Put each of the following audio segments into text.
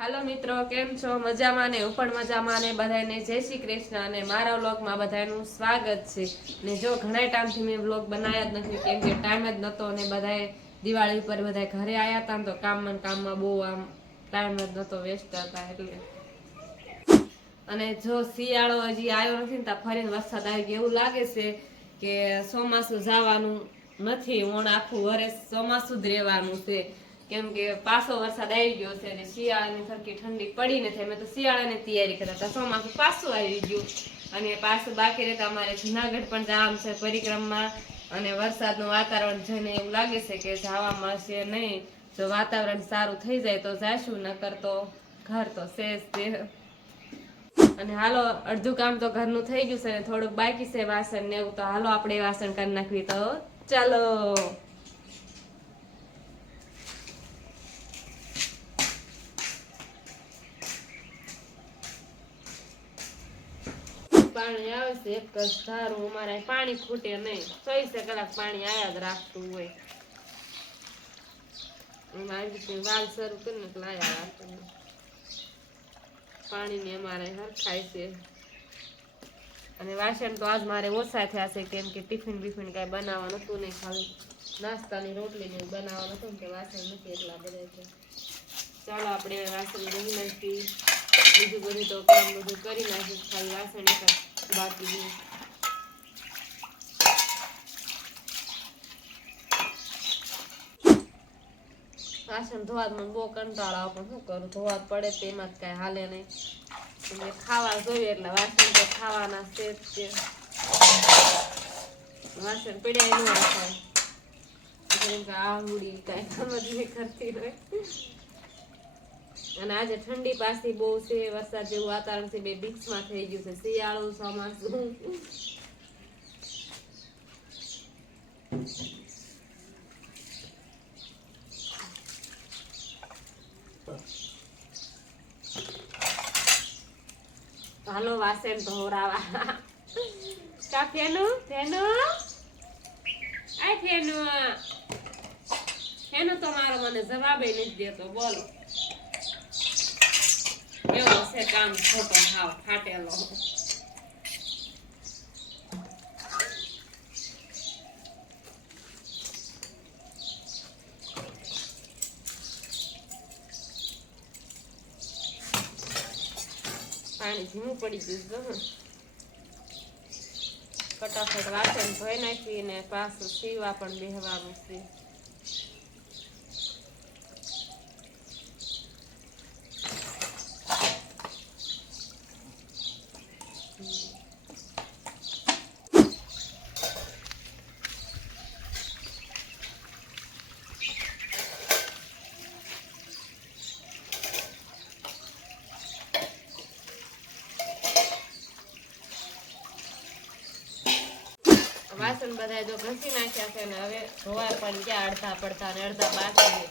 હાલો મિત્રો, કેમ છો? મજામાં ને? હું પણ મજામાં ને. બધાને જય શ્રી કૃષ્ણ અને મારા વ્લોગમાં બધાનું સ્વાગત છે. ને જો ઘણા ટાઈમથી મેં વ્લોગ બનાવ્યા જ નથી, કેમ કે ટાઈમ જ નહોતો અને બધાએ દિવાળી પર બધા ઘરે આવ્યા હતા તો કામમાં બહુ આમ ટાઈમ જ નહોતો, વેસ્ટ હતા એટલે. અને જો શિયાળો હજી આવ્યો નથી ને ત્યાં ફરીને વરસાદ આવી ગયો એવું લાગે છે કે ચોમાસું જવાનું નથી. આખું વર્ષ ચોમાસું જ રહેવાનું છે, કેમ કે પાછો વરસાદ આવી ગયો છે અને શિયાળાની સરખી ઠંડી પડી નથી. અમે તો શિયાળાની તૈયારી કરતા હતા, ચોમાસું પાછું આવી ગયું અને પાછું બાકી રહેતા અમારે જુનાગઢ પણ જવાનું છે પરિક્રમા. અને વરસાદનું વાતાવરણ જોઈને એવું લાગે છે કે જવા મળશે નહીં. જો વાતાવરણ સારું થઈ જાય તો જાશું, નકર તો ઘર તો શેષ છે. અને હાલો, અડધું કામ તો ઘરનું થઈ ગયું છે ને થોડુંક બાકી છે વાસણ ને એવું, તો હાલો આપણે વાસણ કરી નાખવી. તો ચાલો. પાણી આવે છે એક જ ધારું, અમારે પાણી ખૂટે નહીં. 24 કલાક પાણી આયા જ રાખતું હોય. વાલ શરૂ કરીને લાયા રાખતું પાણીની અમારે હરખાય છે. અને વાસણ તો આજ મારે ઓછા થયા છે, કેમ કે ટિફિન બિફિન કાંઈ બનાવવાનું હતું નહીં, ખાલી નાસ્તાની રોટલી ને બનાવવાનું હતું ને વાસણ નથી એટલા બધા છે. ચાલો આપણે વાસણ ધોઈ નાખી, બીજું બધું તો કામ બધું કરી નાખીશ, ખાલી વાસણ બાકી. વાસણ ધોવા મને બહુ કંટાળો આવે, પણ શું કરું, ધોવા પડે તો એમાં જ કઈ હાલે નહીં. ખાવા જોઈએ એટલે વાસણ તો ખાવાના છે જ છે. વાસણ પીડ્યા ન રખાય, આવડી કઈ સમજ નહીં કરતી હોય. અને આજે ઠંડી પાછી બહુ છે, વરસાદ જેવું વાતાવરણ છે, બે મિક્સમાં થઈ ગયું છે, શિયાળો ચોમાસું. હાલો વાસણ ધોરાવા. કા ફેનું આ ફેનું તો મારો મને જવાબ નથી દેતો. બોલો, એવો છે કામ ખોટો, હાવ ફાટેલો. પાણી ધીમું પડી ગયું. ફટાફટ વાસણ ધોઈ નાખી ને પાછું સીવા પણ બેહવાનું છે. વાસણ બધા જો ઘસી નાખ્યા છે ને હવે ધોવા પણ ક્યાં, અડધા પડતા ને અડધા બાકી.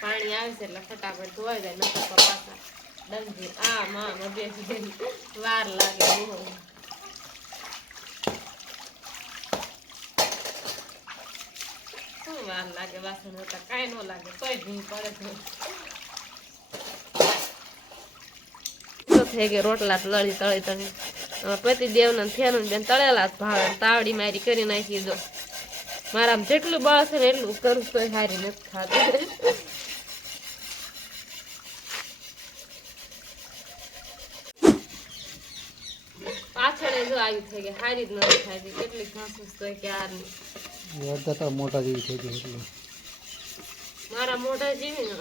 પાણી આવે છે એટલે ફટાફટ ધોવાઈ જાય, નકર તો પાછા ડંજી વાર લાગે. શું વાર લાગે? વાસણ હોતા કઈ ન લાગે, તોય ભીંગ પડે છે. થઈ ગયો રોટલા તળી પતિદેવ ને થેનું બેન તળેલા જ ભાવે. તાવડી મારી કરી નાખી દો. મારા જેટલું બળ છે ને એટલું કરું તો સારી નથી ખાતી. પાછળ જો આવી થઈ ગઈ, સારી જ નથી ખાતી. કેટલી ઘાસ તો ક્યાર નહીં મોટા જેવી થઈ ગઈ એટલે મારા મોઢા જેવી ને.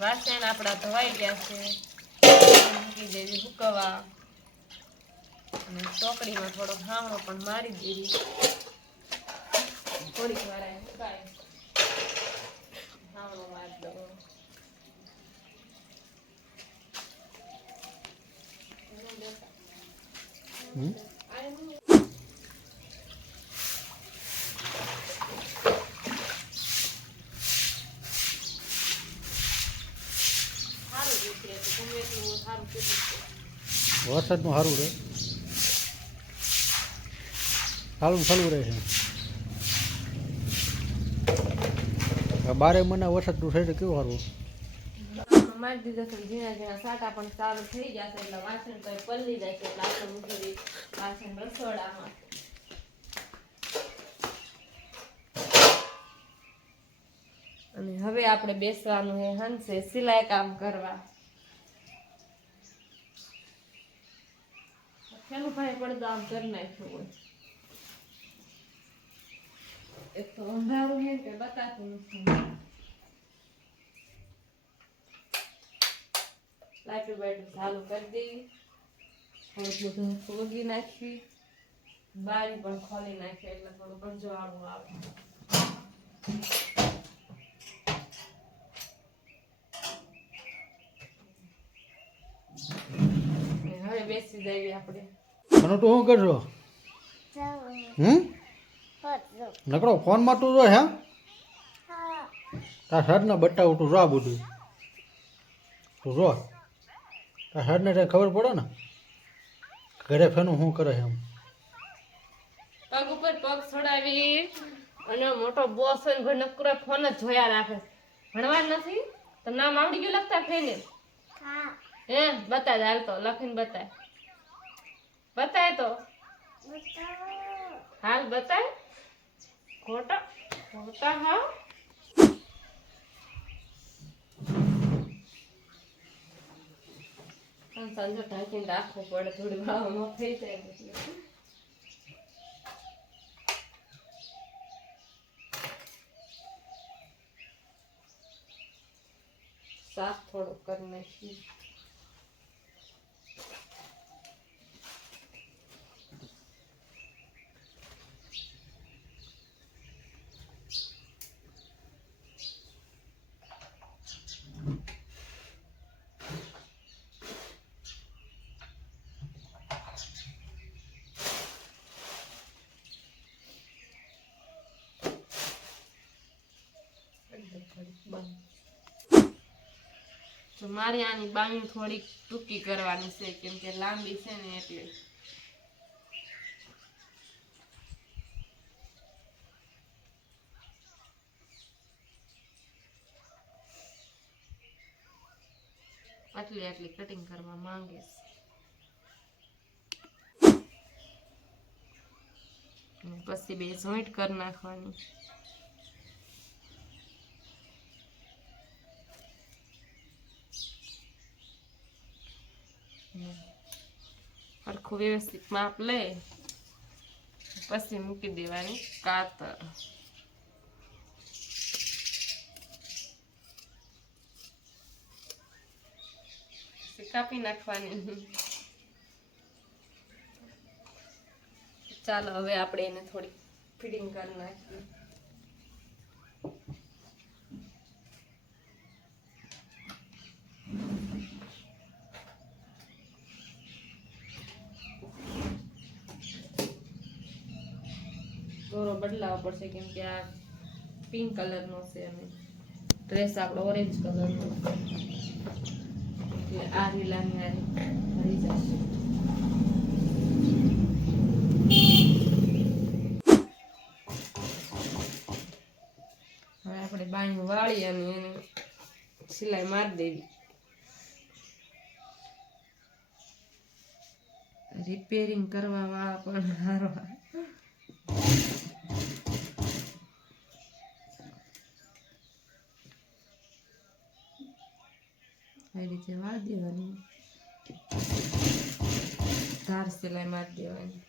વાસણ આપડા ધોવાઈ ગયા છે, મૂકી દેવી સુકવવા. અને ચોકડીમાં થોડો હાવણો પણ મારી દેવી, થોડીક વાર સુકાય. હાવણો મારી દો. ગમે એટલું સારું કીધું છે. વરસાદનું સારું રહે, ચાલુ ચાલુ રહે છે. બારે મહિના વરસાદનું છે તો કેવું સારું. મારી દીધા છે ઝીણા ઝીણા સાટા પણ ચાલુ થઈ ગયા છે એટલે વાસણ તો પલળી જાય છે એટલે આપણે મૂકી વાસણ રસોડામાં. અને હવે આપણે બેસવાનું છે હંસે સિલાઈ કામ કરવા. ખેલું ભાઈ પડદો આમ કરી નાખ્યો હોય. એક તો અંધારું છે કે બતાતું નથી. લાઈટ બાઈટ ચાલુ કરી દેવી, થોડું ફોગી નાખવી, બારી પણ ખોલી નાખી એટલે થોડું કંજવાળું આવે. હવે બેસી જઈએ આપણે. અને તું શું કરશો? નકરો ફોન માં તું જો હે તાર સર ને બતાવું તું જો આ બધું તું જો તાર સર ને ખબર પડે ને ઘરે ફેનું શું કરે એમ. પગ ઉપર પગ છોડાવી અને મોટો બોસ હોય નકરો ફોન જ જોયા રાખે. ભણવા નથી તો નામ આવડી ગયું લખતા ફેને? હે બતાય હાલ તો લખીને બતાય. બતાય તો હાલ બતાય. ખોટા ખોટા હા સંજો ઢાંકીને રાખવું પડે થોડી વારમાં થઈ જાય. સાફ થોડુંક કરી નાખીએ. તો મારી આની બાંગણી થોડીક ટૂંકી કરવાની છે કેમ કે લાંબી છે ને એટલે. આટલી આટલી કટિંગ કરવા માંગીશ. પછી બે જોઈન્ટ કરી નાખવાની. સરખું વ્યવસ્થિત માપ લે પછી મૂકી દેવાની કાતર. કાપી નાખવાની. ચાલો હવે આપણે એને થોડી ફિટિંગ કરી નાખીએ. દોરો બદલાવો પડશે કેમ કે આ પિંક કલરનો છે અને ડ્રેસ આપણો ઓરેન્જ કલરનો એટલે આ રીલાની આરી ભરી જશે. હવે આપણે બાયું વાળી અને એને સિલાઈ મારી દેવી. રિપેરિંગ કરવા વાળા પણ સારો આ રીતે વાળી દેવાની, ધાર સિલાઈ મારી દેવાની.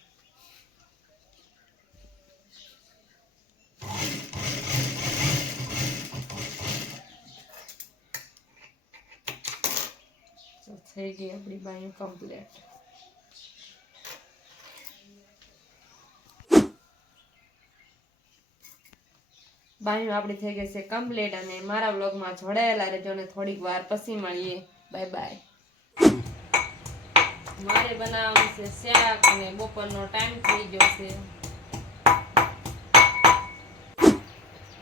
થઈ ગઈ આપણી બાયું કમ્પ્લીટ. બાયું આપણી થઈ ગઈ છે કમ્પ્લીટ અને મારા વ્લોગમાં જોડાયેલા રહેજો અને થોડીક વાર પછી મળીએ. Bye bye. મારે બનાવવાનું છે શાક અને બપોરનો ટાઈમ થઈ ગયો છે.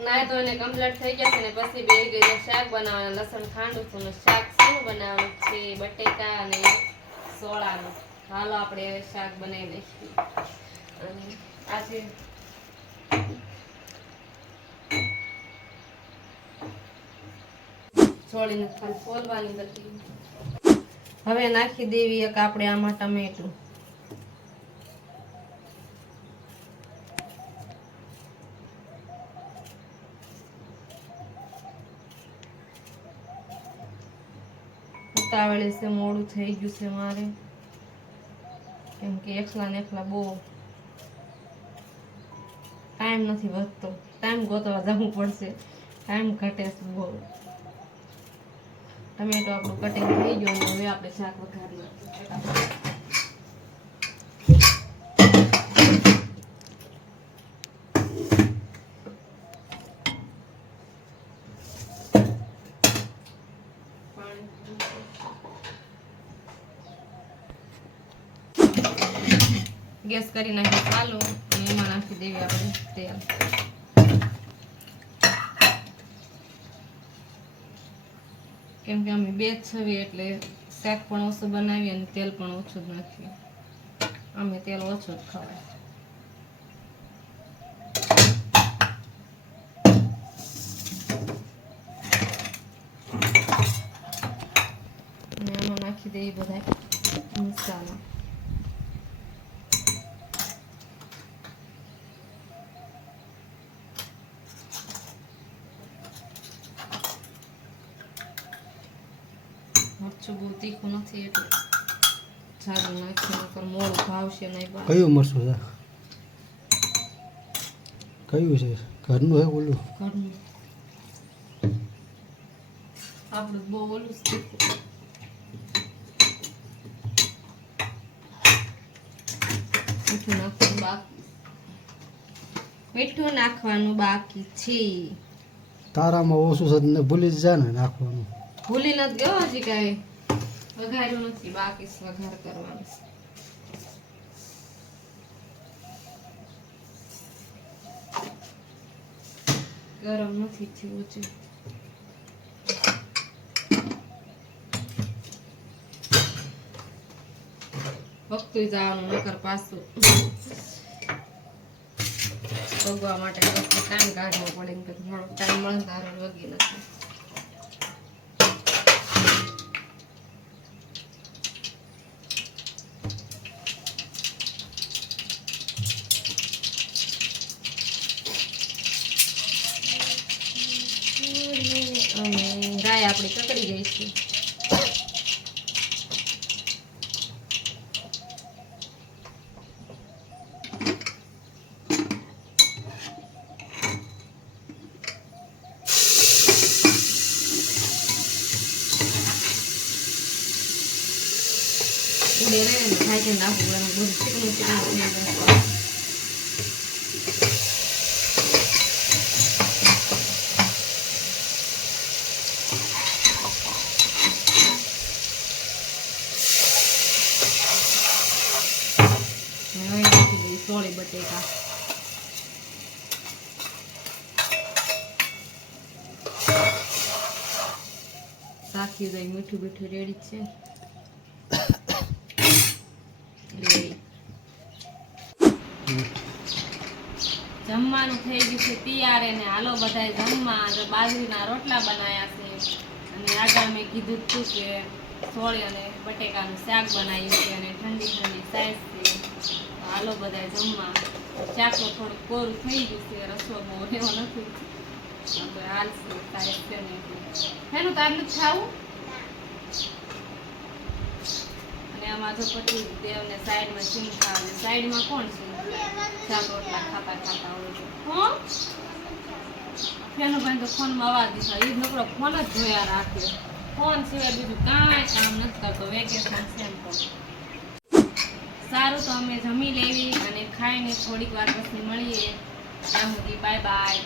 નાય તો એને કમ્પ્લીટ થઈ ગયા છે ને પછી બેસી ગઈ છે શાક બનાવવાનું. લસણ ખાંડું છું ને શાક શેનું બનાવવાનું છે? બટેકા અને સોળાનું. હાલો આપણે શાક બનાવી નાખીએ. અને આજે છોડીને ખાલી ફોલવાની બધી. હવે નાખી દેવી એક આપણે આમાં ટમેટું. ઉતાવળે છે, મોડું થઈ ગયું છે મારે, કેમ કે એકલા ને એકલા બહુ ટાઈમ નથી વધતો. ટાઈમ ગોતવા જવું પડશે, ટાઈમ ઘટે છે બહુ. ટમેટો આપણું કટિંગ થઈ ગયું અને હવે આપણે શાક વઘારી નાખીએ. ગેસ કરી નાખીએ ચાલુ અને એમાં નાખી દેવી આપણે તેલ. કેમ કે અમે બે જ છવી એટલે શાક પણ ઓછું બનાવીએ અને તેલ પણ ઓછું જ નાખીએ. અમે તેલ ઓછું જ ખવાય. અને આમાં નાખી દઈએ બધા મસાલા. મરચું બહુ તીખું નથી એટલે જાડું નાખીને ઉપર મોળું ભાવશે નહીં. કયું મરચું છે? કયું છે? ઘરનું હે ઓલું? ઘરનું. આપણું બહુ ઓલું તીખું. મીઠું નાખવાનું બાકી છે. તારામાં ઓછું છે ને ભૂલી જ જા ને નાખવાનું. ભૂલી નથી ગયો, હજી કઈ વઘાર્યું નથી, બાકી વઘાર કરવાનું. ગરમ નથી થયું છે. વખતું જવાનું નકર પાછું પગવા માટે ટાઈમ કાઢવો પડે. થોડો ટાઈમ મળતા વગી નથી. રાય આપણી કકડી ગઈ છે. ઉડે રહે ને ખાઈ નાખવું એનું બધું ચીકણું ચીકણું થઈ જાય. સોળી બટેકા સાખી જાય. મીઠું બીઠું રેડી છે. જમવાનું થઈ ગયું છે તૈયાર. ને હાલો બધાય જમવા. બાજરીના રોટલા બનાવ્યા છે અને આગળ મેં કીધું હતું કે સોળી અને બટેકાનું શાક બનાવ્યું છે અને ઠંડી ઠંડી સાઈઝ છે. હાલો બધા જમવા. શાક તો થોડુંક કોરું થઈ ગયું છે, રસો બહુ એવો નથી. હાલ છે તારે છે ને એનું તારે નથી ખાવું. અને આમાં જો પછી દેવને સાઈડમાં સિંગ ખાવે. સાઈડમાં કોણ છે? શાક રોટલા ખાતા ખાતા હોય છે. ફેનો ભાઈ તો ફોનમાં અવાજ દીધા. એ નકરો ફોન જ જોયા રાખે. ફોન સિવાય બીજું કાંઈ કામ નથી કરતો. વેકેશન છે એમ તો. સારું, તો અમે જમી લેવી અને ખાઈને થોડીક વાર પછી મળીએ. ત્યાં સુધી બાય બાય.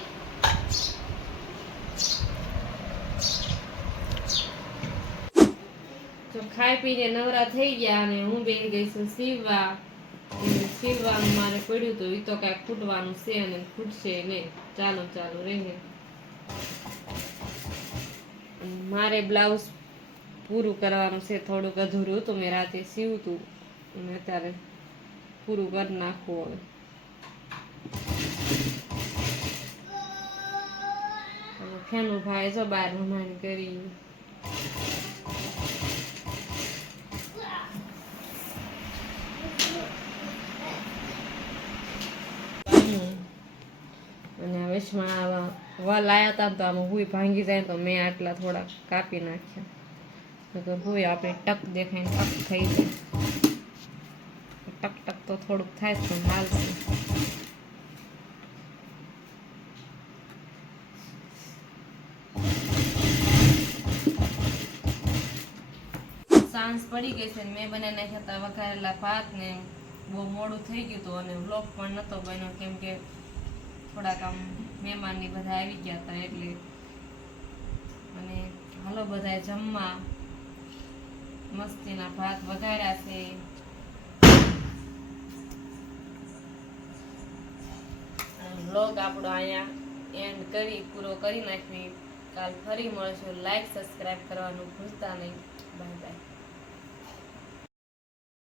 તો ખાઈ પીને નવરા થઈ ગયા અને હું બેસી ગઈ છું સીવવા. સીવવાનું મારે પડ્યું તો એ તો કાંઈ ખૂટવાનું છે અને ખૂટશે નહીં. ચાલુ રહે. મારે બ્લાઉઝ પૂરું કરવાનું છે, થોડુંક અધૂરું હતું, મેં રાતે સીવતું અને અત્યારે પૂરું કરી નાખવું. હવે ફેનું ભાઈ જો બાર રમાણ કરી. અને વચમાં આવા વલ આવ્યા હતા તો આમાં હુઈ ભાંગી જાય તો મેં આટલા થોડા કાપી નાખ્યા. તો હુઈ આપણે ટક દેખાઈને ટક થઈ જાય. ટક ટક તો થોડુંક થાય પણ હાલશે. સાંજ પડી ગઈ છે ને મેં બનાવી નાખ્યા હતા વઘારેલા ભાત ને બહુ મોડું થઈ ગયું હતું અને વ્લોગ પણ નહોતો બન્યો કેમ કે થોડાક આમ મહેમાનની બધા આવી ગયા હતા એટલે. અને હાલો બધા જમવા. મસ્તીના ભાત વઘાર્યા છે. વ્લોગ આપણો અહીંયા એન્ડ કરી પૂરો કરી નાખવી. કાલ ફરી મળશું. લાઈક સબસ્ક્રાઈબ કરવાનું ભૂલતા નહીં. Bye bye.